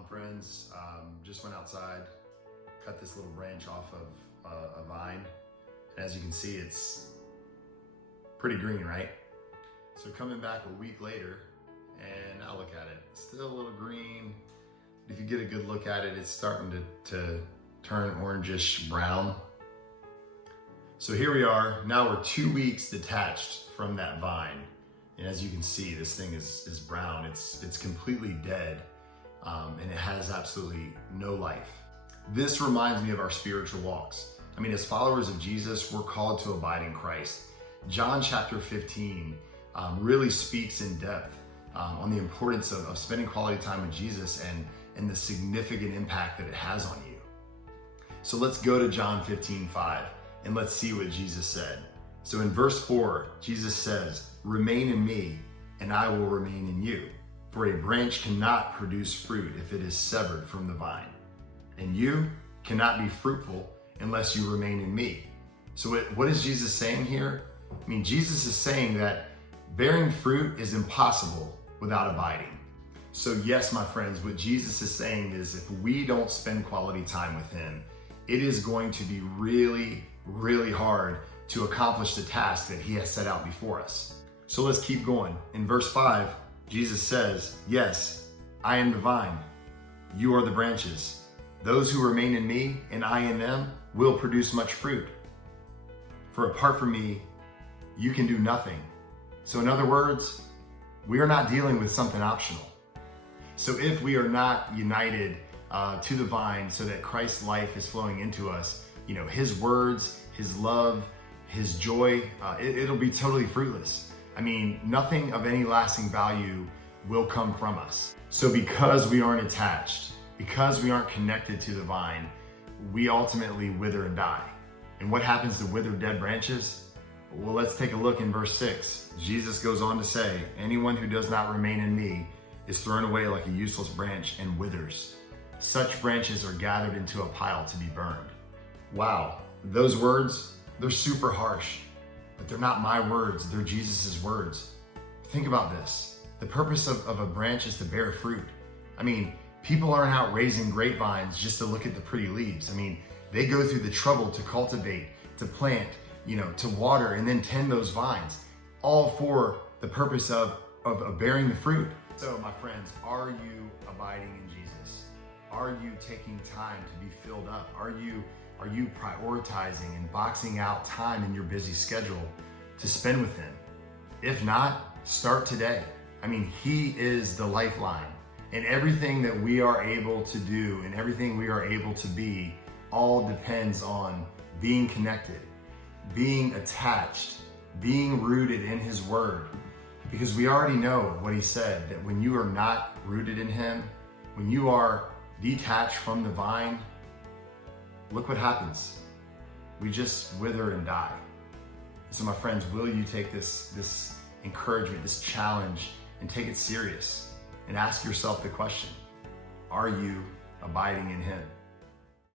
on, friends? Just went outside, cut this little branch off of a vine. And as you can see, it's pretty green, right? So coming back a week later, and I look at it, it's still a little green. If you get a good look at it, it's starting to turn orangish brown. So here we are, now we're 2 weeks detached from that vine. And as you can see, this thing is brown. It's completely dead, and it has absolutely no life. This reminds me of our spiritual walks. I mean, as followers of Jesus, we're called to abide in Christ. John chapter 15 really speaks in depth on the importance of spending quality time with Jesus and the significant impact that it has on you. So let's go to John 15:5 and let's see what Jesus said. So in verse 4, Jesus says, "Remain in me, and I will remain in you. For a branch cannot produce fruit if it is severed from the vine. And you cannot be fruitful unless you remain in me." So what is Jesus saying here? I mean, Jesus is saying that bearing fruit is impossible without abiding. So yes, my friends, what Jesus is saying is if we don't spend quality time with him, it is going to be really, really hard to accomplish the task that he has set out before us. So let's keep going. In verse 5, Jesus says, "Yes, I am the vine. You are the branches. Those who remain in me and I in them will produce much fruit. For apart from me, you can do nothing." So in other words, we are not dealing with something optional. So if we are not united to the vine so that Christ's life is flowing into us, his words, his love, his joy, it'll be totally fruitless. I mean, nothing of any lasting value will come from us. So because we aren't attached, because we aren't connected to the vine, we ultimately wither and die. And what happens to withered dead branches? Well, let's take a look in verse 6. Jesus goes on to say, "Anyone who does not remain in me is thrown away like a useless branch and withers. Such branches are gathered into a pile to be burned." Wow, those words, they're super harsh, but they're not my words, they're Jesus's words. Think about this. The purpose of a branch is to bear fruit. I mean, people aren't out raising grapevines just to look at the pretty leaves. I mean, they go through the trouble to cultivate, to plant, to water and then tend those vines, all for the purpose of bearing the fruit. So my friends, are you abiding in Jesus? Are you taking time to be filled up? Are you prioritizing and boxing out time in your busy schedule to spend with him? If not, start today. I mean, he is the lifeline, and everything that we are able to do and everything we are able to be all depends on being connected, being attached, being rooted in his word. Because we already know what he said, that when you are not rooted in him, when you are detached from the vine, look what happens. We just wither and die. So my friends, will you take this encouragement, this challenge, and take it serious and ask yourself the question, are you abiding in him?